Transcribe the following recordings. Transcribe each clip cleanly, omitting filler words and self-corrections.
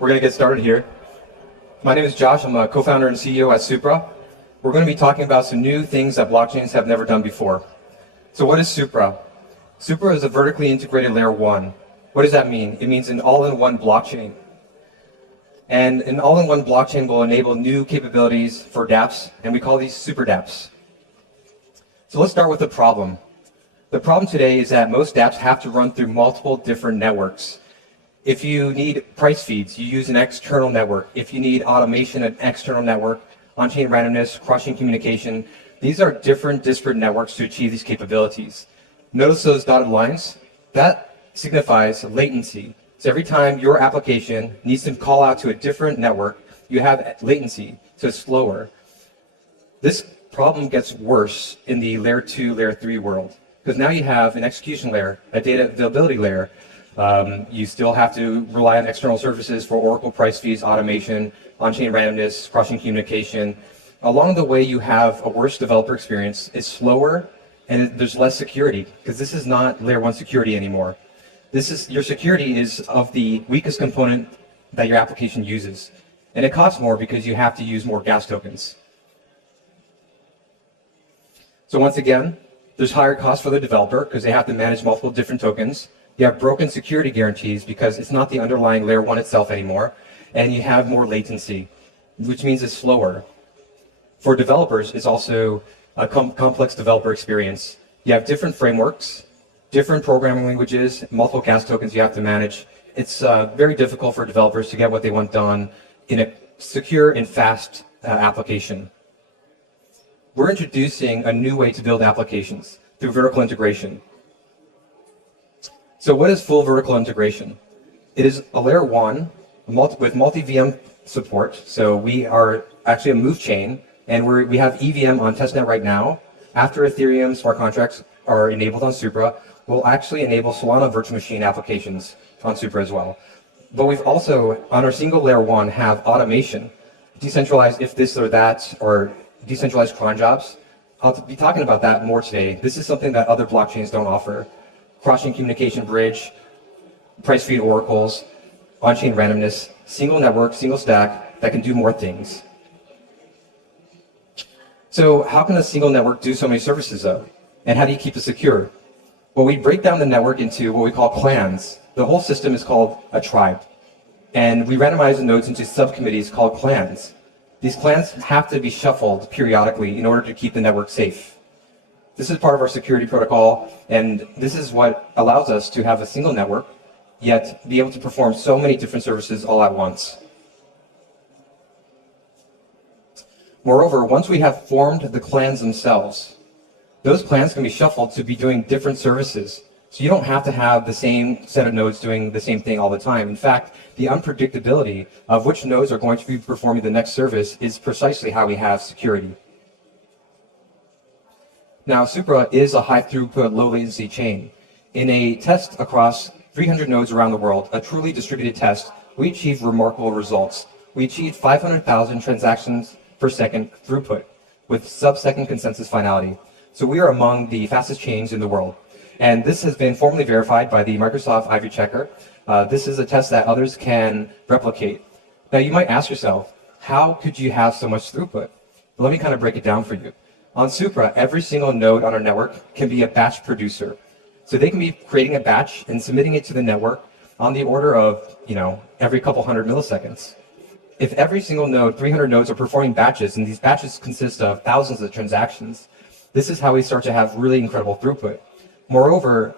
We're going to get started here. My name is Josh. I'm a co-founder and CEO at Supra. We're going to be talking about some new things that blockchains have never done before. So what is Supra? Supra is a vertically integrated layer 1. What does that mean? It means an all-in-one blockchain. And an all-in-one blockchain will enable new capabilities for dApps, and we call these super dApps. So let's start with the problem. The problem today is that most dApps have to run through multiple different networks. If you need price feeds, you use an external network. If you need automation, an external network, on-chain randomness, cross-chain communication, these are different disparate networks to achieve these capabilities. Notice those dotted lines? That signifies latency. So every time your application needs to call out to a different network, you have latency, so it's slower. This problem gets worse in the layer 2, layer 3 world, because now you have an execution layer, a data availability layer. You still have to rely on external services for Oracle price feeds, automation, on-chain randomness, cross-chain communication. Along the way, you have a worse developer experience. It's slower, and there's less security, because this is not layer 1 security anymore. Your security is of the weakest component that your application uses. And it costs more because you have to use more gas tokens. So once again, there's higher costs for the developer because they have to manage multiple different tokens. You have broken security guarantees because it's not the underlying layer 1 itself anymore. And you have more latency, which means it's slower. For developers, it's also a complex developer experience. You have different frameworks, different programming languages, multiple gas tokens you have to manage. It's very difficult for developers to get what they want done in a secure and fast application. We're introducing a new way to build applications through vertical integration. So what is full vertical integration? It is a layer 1 with multi-VM support. So we are actually a MEV chain, and we have EVM on testnet right now. After Ethereum smart contracts are enabled on Supra, we'll actually enable Solana virtual machine applications on Supra as well. But we've also, on our single layer 1, have automation, decentralized if this or that, or decentralized cron jobs. I'll be talking about that more today. This is something that other blockchains don't offer. Cross-chain communication bridge, price feed oracles, on-chain randomness, single network, single stack that can do more things. So how can a single network do so many services though? And how do you keep it secure? Well, we break down the network into what we call clans. The whole system is called a tribe. And we randomize the nodes into subcommittees called clans. These clans have to be shuffled periodically in order to keep the network safe. This is part of our security protocol, and this is what allows us to have a single network, yet be able to perform so many different services all at once. Moreover, once we have formed the clans themselves, those clans can be shuffled to be doing different services. So you don't have to have the same set of nodes doing the same thing all the time. In fact, the unpredictability of which nodes are going to be performing the next service is precisely how we have security. Now, Supra is a high throughput, low latency chain. In a test across 300 nodes around the world, a truly distributed test, we achieved remarkable results. We achieved 500,000 transactions per second throughput with sub-second consensus finality. So we are among the fastest chains in the world. And this has been formally verified by the Microsoft Ivory Checker. This is a test that others can replicate. Now you might ask yourself, how could you have so much throughput? Let me kind of break it down for you. On Supra, every single node on our network can be a batch producer. So they can be creating a batch and submitting it to the network on the order of, every couple hundred milliseconds. If every single node, 300 nodes are performing batches, and these batches consist of thousands of transactions, this is how we start to have really incredible throughput. Moreover,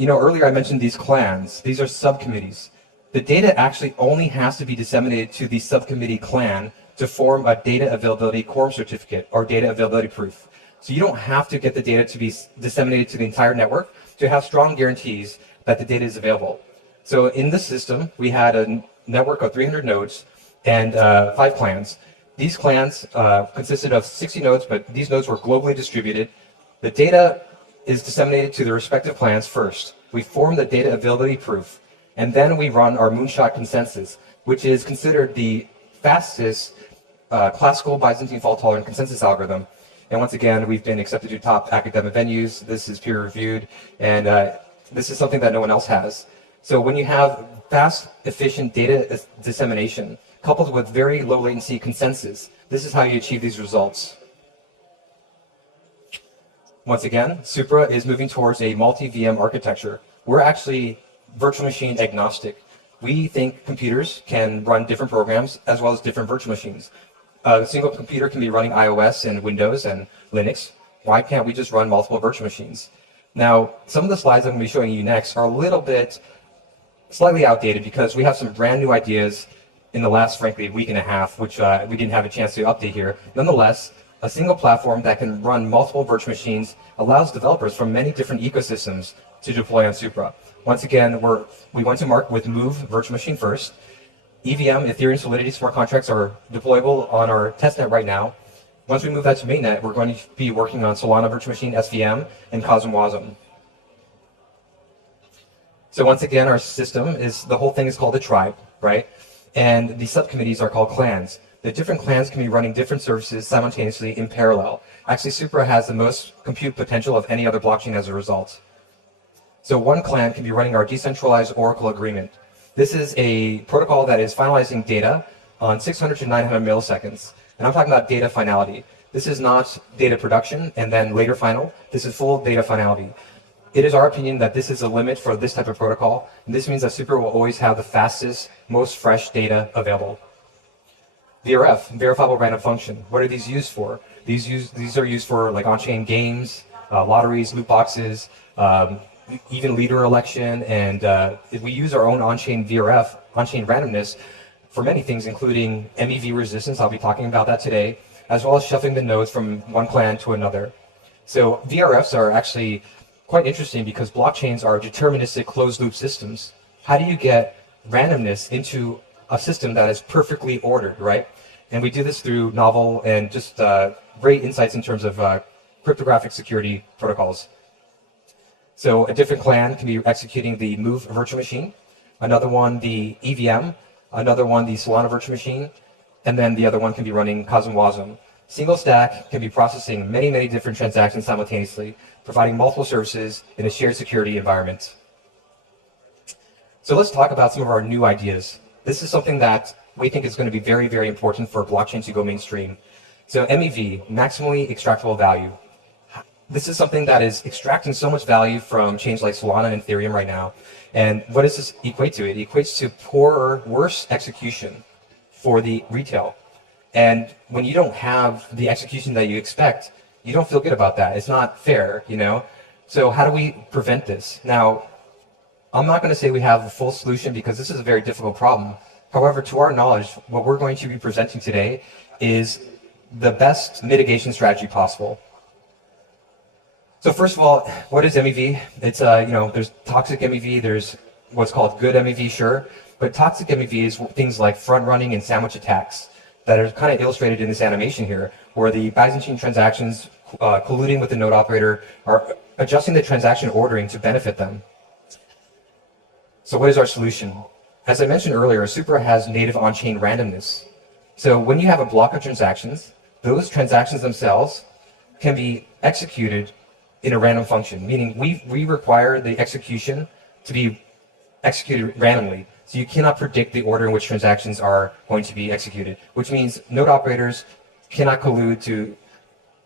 earlier I mentioned these clans. These are subcommittees. The data actually only has to be disseminated to the subcommittee clan to form a data availability quorum certificate or data availability proof. So you don't have to get the data to be disseminated to the entire network to have strong guarantees that the data is available. So in this system, we had a network of 300 nodes and 5 clans. These clans consisted of 60 nodes, but these nodes were globally distributed. The data is disseminated to the respective clans first. We form the data availability proof, and then we run our moonshot consensus, which is considered the fastest classical Byzantine fault-tolerant consensus algorithm. And once again, we've been accepted to top academic venues. This is peer-reviewed, and this is something that no one else has. So when you have fast, efficient data dissemination coupled with very low latency consensus. This is how you achieve these results. Once again, Supra is moving towards a multi-VM architecture. We're actually virtual machine agnostic. We think computers can run different programs as well as different virtual machines. A single computer can be running iOS and Windows and Linux. Why can't we just run multiple virtual machines? Now, some of the slides I'm going to be showing you next are a little bit slightly outdated because we have some brand new ideas in the last, frankly, week and a half, which we didn't have a chance to update here. Nonetheless, a single platform that can run multiple virtual machines allows developers from many different ecosystems to deploy on Supra. Once again, we went to market with MEV virtual machine first. EVM, Ethereum Solidity smart contracts, are deployable on our testnet right now. Once we move that to mainnet, we're going to be working on Solana virtual machine, SVM, and CosmWasm. So once again, our system is, the whole thing is called a tribe, right? And the subcommittees are called clans. The different clans can be running different services simultaneously in parallel. Actually, Supra has the most compute potential of any other blockchain as a result. So one clan can be running our decentralized Oracle agreement. This is a protocol that is finalizing data on 600 to 900 milliseconds. And I'm talking about data finality. This is not data production and then later final. This is full data finality. It is our opinion that this is a limit for this type of protocol. And this means that Supra will always have the fastest, most fresh data available. VRF, verifiable random function. What are these used for? These are used for like on-chain games, lotteries, loot boxes, even leader election, and we use our own on-chain VRF, on-chain randomness, for many things, including MEV resistance. I'll be talking about that today, as well as shuffling the nodes from one clan to another. So VRFs are actually quite interesting because blockchains are deterministic closed-loop systems. How do you get randomness into a system that is perfectly ordered, right? And we do this through novel and just great insights in terms of cryptographic security protocols. So a different clan can be executing the MEV virtual machine, another one the EVM, another one the Solana virtual machine, and then the other one can be running CosmWasm. Single stack can be processing many, many different transactions simultaneously, providing multiple services in a shared security environment. So let's talk about some of our new ideas. This is something that we think is going to be very, very important for blockchain to go mainstream. So MEV, maximally extractable value. This is something that is extracting so much value from chains like Solana and Ethereum right now. And what does this equate to? It equates to poorer, worse execution for the retail. And when you don't have the execution that you expect, you don't feel good about that. It's not fair, you know? So how do we prevent this? Now, I'm not going to say we have a full solution because this is a very difficult problem. However, to our knowledge, what we're going to be presenting today is the best mitigation strategy possible. So first of all, what is MEV? It's, there's toxic MEV, there's what's called good MEV, sure. But toxic MEV is things like front running and sandwich attacks that are kind of illustrated in this animation here, where the Byzantine transactions colluding with the node operator are adjusting the transaction ordering to benefit them. So what is our solution? As I mentioned earlier, Supra has native on-chain randomness. So when you have a block of transactions, those transactions themselves can be executed in a random function, meaning we require the execution to be executed randomly. So you cannot predict the order in which transactions are going to be executed, which means node operators cannot collude to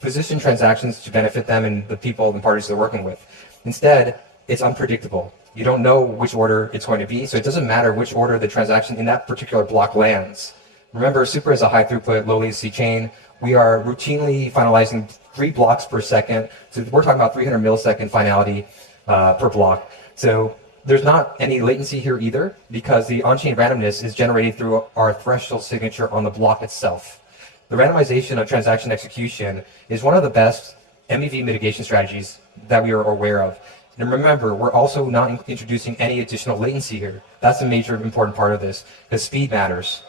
position transactions to benefit them and the people and parties they're working with. Instead, it's unpredictable. You don't know which order it's going to be, so it doesn't matter which order the transaction in that particular block lands. Remember, Supra is a high throughput, low latency chain. We are routinely finalizing 3 blocks per second. So we're talking about 300 millisecond finality per block. So there's not any latency here either because the on-chain randomness is generated through our threshold signature on the block itself. The randomization of transaction execution is one of the best MEV mitigation strategies that we are aware of. And remember, we're also not introducing any additional latency here. That's a major important part of this, because speed matters.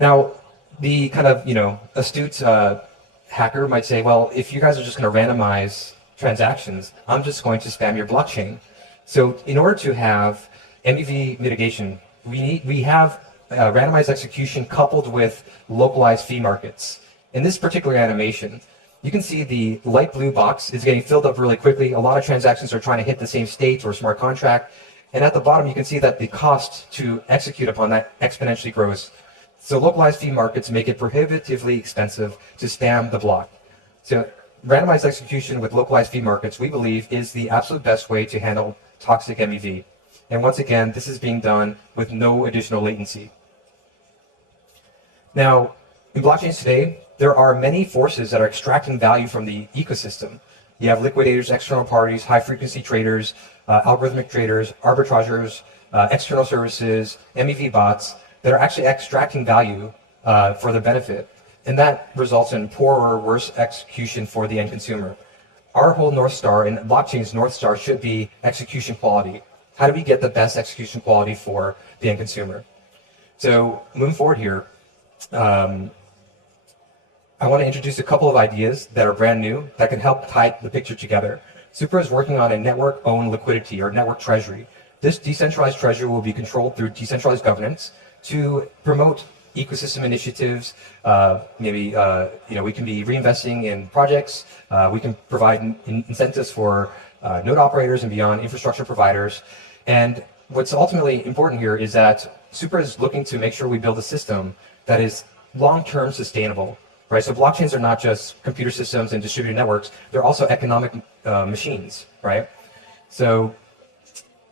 Now, the kind of, astute hacker might say, well, if you guys are just going to randomize transactions, I'm just going to spam your blockchain. So in order to have MEV mitigation, we have randomized execution coupled with localized fee markets. In this particular animation, you can see the light blue box is getting filled up really quickly. A lot of transactions are trying to hit the same state or smart contract, And at the bottom, you can see that the cost to execute upon that exponentially grows. So localized fee markets make it prohibitively expensive to spam the block. So randomized execution with localized fee markets, we believe, is the absolute best way to handle toxic MEV. And once again, this is being done with no additional latency. Now, in blockchains today, there are many forces that are extracting value from the ecosystem. You have liquidators, external parties, high-frequency traders, algorithmic traders, arbitrageurs, external services, MEV bots that are actually extracting value for the benefit. And that results in poorer or worse execution for the end consumer. Our whole North Star, and blockchain's North Star, should be execution quality. How do we get the best execution quality for the end consumer? So moving forward here, I want to introduce a couple of ideas that are brand new that can help tie the picture together. Supra is working on a network-owned liquidity or network treasury. This decentralized treasury will be controlled through decentralized governance to promote ecosystem initiatives. We can be reinvesting in projects. We can provide incentives for node operators and beyond infrastructure providers. And what's ultimately important here is that Supra is looking to make sure we build a system that is long-term sustainable, right? So blockchains are not just computer systems and distributed networks, they're also economic machines, right? So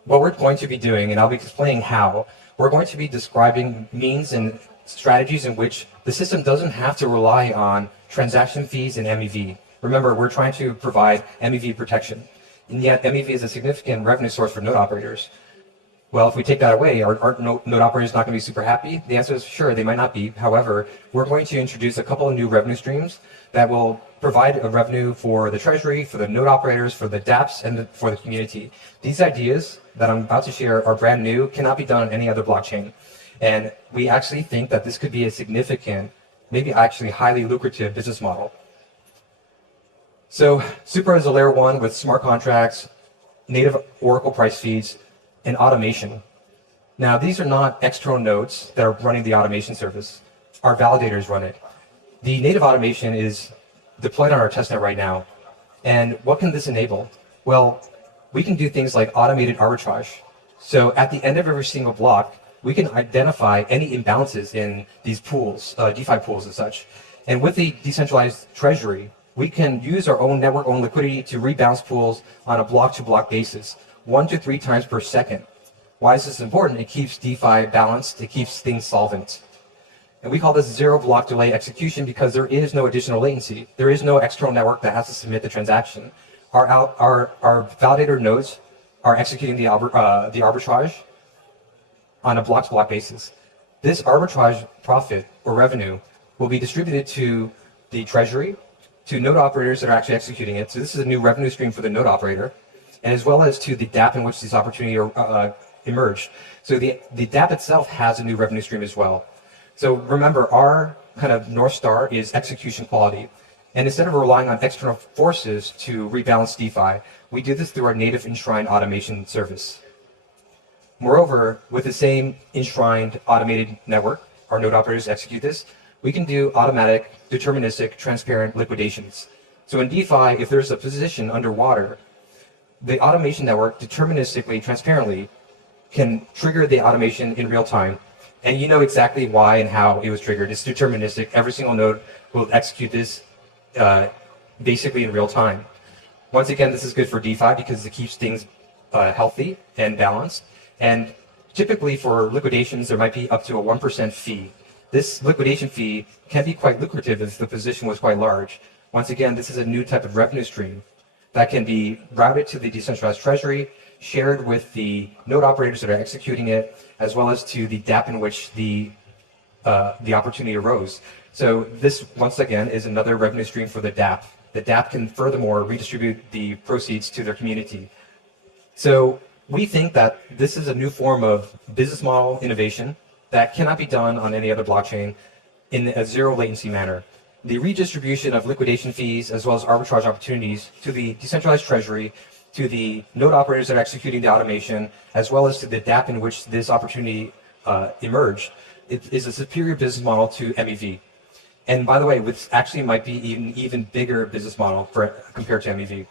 what we're going to be doing, and I'll be explaining how, we're going to be describing means and strategies in which the system doesn't have to rely on transaction fees and MEV. Remember, we're trying to provide MEV protection, and yet MEV is a significant revenue source for node operators. Well, if we take that away, are node operators not going to be super happy? The answer is sure, they might not be. However, we're going to introduce a couple of new revenue streams that will provide a revenue for the treasury, for the node operators, for the dApps, and for the community. These ideas that I'm about to share are brand new, cannot be done on any other blockchain. And we actually think that this could be a significant, maybe actually highly lucrative business model. So Supra is a layer 1 with smart contracts, native Oracle price feeds, and automation. Now, these are not external nodes that are running the automation service. Our validators run it. The native automation is deployed on our testnet right now. And what can this enable? Well, we can do things like automated arbitrage. So at the end of every single block, we can identify any imbalances in these pools, DeFi pools and such. And with the decentralized treasury, we can use our own network-owned liquidity to rebalance pools on a block-to-block basis, 1 to 3 times per second. Why is this important? It keeps DeFi balanced, it keeps things solvent. And we call this zero block delay execution because there is no additional latency. There is no external network that has to submit the transaction. Our validator nodes are executing the arbitrage on a block-to-block basis. This arbitrage profit or revenue will be distributed to the treasury, to node operators that are actually executing it. So this is a new revenue stream for the node operator, and as well as to the dApp in which these opportunities emerged. So the dApp itself has a new revenue stream as well. So remember, our kind of North Star is execution quality. And instead of relying on external forces to rebalance DeFi, we do this through our native enshrined automation service. Moreover, with the same enshrined automated network, our node operators execute this, we can do automatic, deterministic, transparent liquidations. So in DeFi, if there's a position underwater, the automation network deterministically, transparently, can trigger the automation in real time. And you know exactly why and how it was triggered. It's deterministic. Every single node will execute this basically in real time. Once again, this is good for DeFi because it keeps things healthy and balanced. And typically for liquidations, there might be up to a 1% fee. This liquidation fee can be quite lucrative if the position was quite large. Once again, this is a new type of revenue stream that can be routed to the decentralized treasury, shared with the node operators that are executing it, as well as to the dApp in which the opportunity arose. So this, once again, is another revenue stream for the dApp. The dApp can furthermore redistribute the proceeds to their community. So we think that this is a new form of business model innovation that cannot be done on any other blockchain in a zero latency manner. The redistribution of liquidation fees as well as arbitrage opportunities to the decentralized treasury, to the node operators that are executing the automation, as well as to the dApp in which this opportunity emerged, it is a superior business model to MEV. And by the way, which actually might be even bigger business model compared to MEV.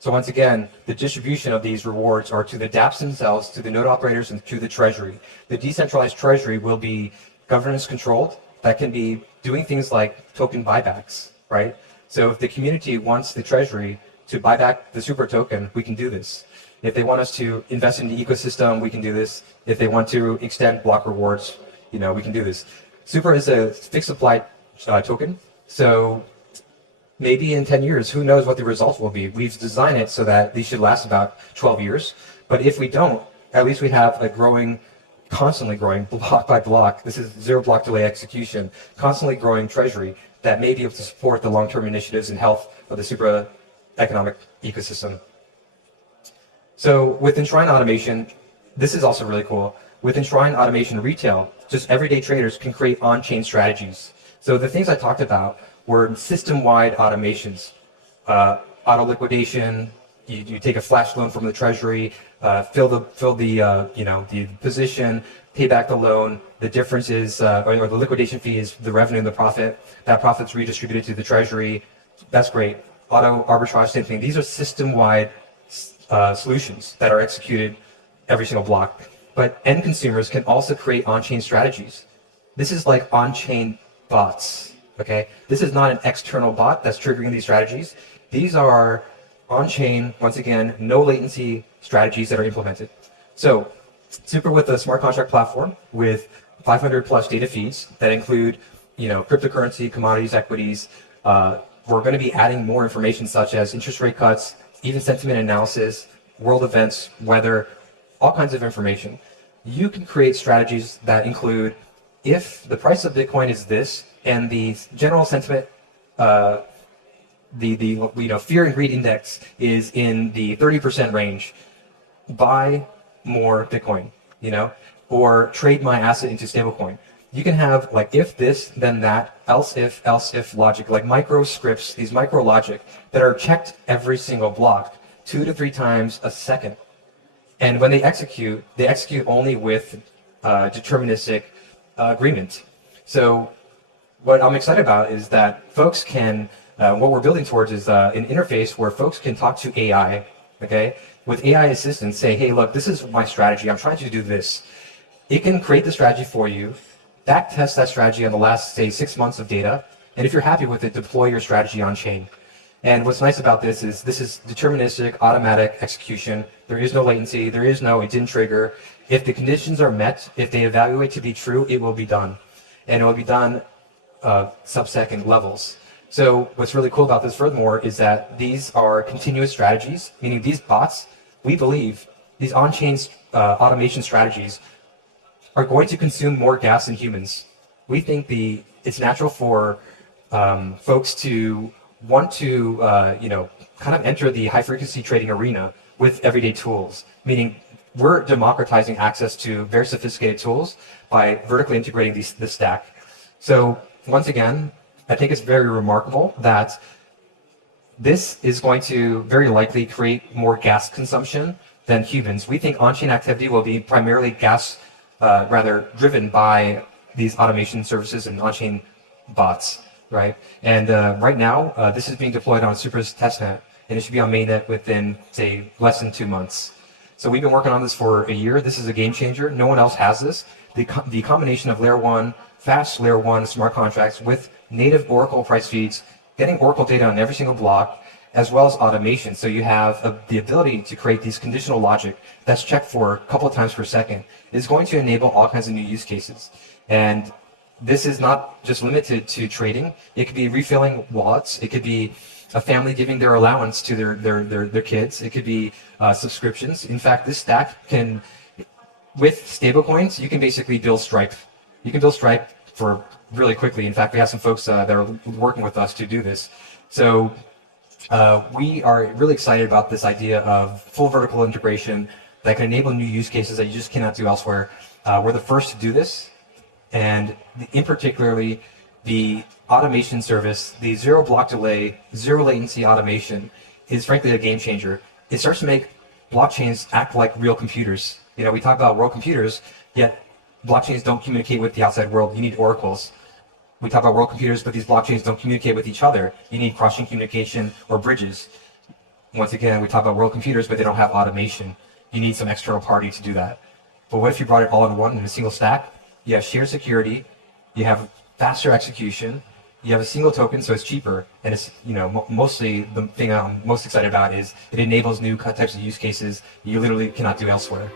So once again, the distribution of these rewards are to the dApps themselves, to the node operators, and to the treasury. The decentralized treasury will be governance controlled. That can be doing things like token buybacks, right? So if the community wants the treasury to buy back the Supra token, we can do this. If they want us to invest in the ecosystem, we can do this. If they want to extend block rewards, we can do this. Supra is a fixed supply token. So maybe in 10 years, who knows what the results will be. We've designed it so that these should last about 12 years. But if we don't, at least we have a growing, constantly growing, block by block, this is zero block delay execution, constantly growing treasury that may be able to support the long-term initiatives and health of the Supra economic ecosystem. So with Enshrine Automation, this is also really cool. With Enshrine Automation Retail, just everyday traders can create on-chain strategies. So the things I talked about were system-wide automations. Auto-liquidation, you take a flash loan from the treasury, fill the position, pay back the loan. The difference is, or the liquidation fee is the revenue and the profit. That profit's redistributed to the treasury. That's great. Auto-arbitrage, same thing. These are system-wide solutions that are executed every single block. But end consumers can also create on-chain strategies. This is like on-chain bots, okay? This is not an external bot that's triggering these strategies. These are on-chain, once again, no latency strategies that are implemented. So, Supra with a smart contract platform with 500 plus data feeds that include, cryptocurrency, commodities, equities. We're going to be adding more information such as interest rate cuts, even sentiment analysis, world events, weather, all kinds of information. You can create strategies that include, if the price of Bitcoin is this and the general sentiment, the fear and greed index is in the 30% range, buy more Bitcoin, or trade my asset into stablecoin. You can have like if this, then that, else if logic, like micro scripts, these micro logic that are checked every single block 2 to 3 times a second. And when they execute only with deterministic agreement. So what I'm excited about is that folks can, what we're building towards is an interface where folks can talk to AI, okay? With AI assistance, say, hey, look, this is my strategy. I'm trying to do this. It can create the strategy for you, back test that strategy on the last, say, 6 months of data. And if you're happy with it, deploy your strategy on chain. And what's nice about this is deterministic, automatic execution. There is no latency. There is no, it didn't trigger. If the conditions are met, if they evaluate to be true, it will be done. And it will be done sub-second levels. So what's really cool about this furthermore is that these are continuous strategies, meaning these bots, we believe, these on-chain automation strategies are going to consume more gas than humans. We think it's natural for folks to want to, kind of enter the high-frequency trading arena with everyday tools, meaning we're democratizing access to very sophisticated tools by vertically integrating this stack. So once again, I think it's very remarkable that this is going to very likely create more gas consumption than humans. We think on-chain activity will be primarily gas, driven by these automation services and on-chain bots, right? And right now, this is being deployed on Supra's testnet, and it should be on mainnet within, say, less than 2 months. So we've been working on this for a year. This is a game changer. No one else has this. The combination of layer 1, fast layer 1 smart contracts with native Oracle price feeds, getting Oracle data on every single block, as well as automation. So you have the ability to create these conditional logic that's checked for a couple of times per second. It's going to enable all kinds of new use cases. And this is not just limited to trading. It could be refilling wallets. It could be a family giving their allowance to their kids. It could be subscriptions. In fact, this stack can, with stablecoins, you can basically build Stripe. You can build Stripe for really quickly. In fact, we have some folks that are working with us to do this. So we are really excited about this idea of full vertical integration that can enable new use cases that you just cannot do elsewhere. We're the first to do this, and in particularly the automation service, the zero block delay, zero latency automation is frankly a game changer. It starts to make blockchains act like real computers. We talk about world computers, yet blockchains don't communicate with the outside world. You need oracles. We talk about world computers, but these blockchains don't communicate with each other. You need cross-chain communication or bridges. Once again, we talk about world computers, but they don't have automation. You need some external party to do that. But what if you brought it all in one in a single stack? You have shared security, you have faster execution, you have a single token, so it's cheaper, and it's, mostly the thing I'm most excited about is it enables new types of use cases you literally cannot do elsewhere.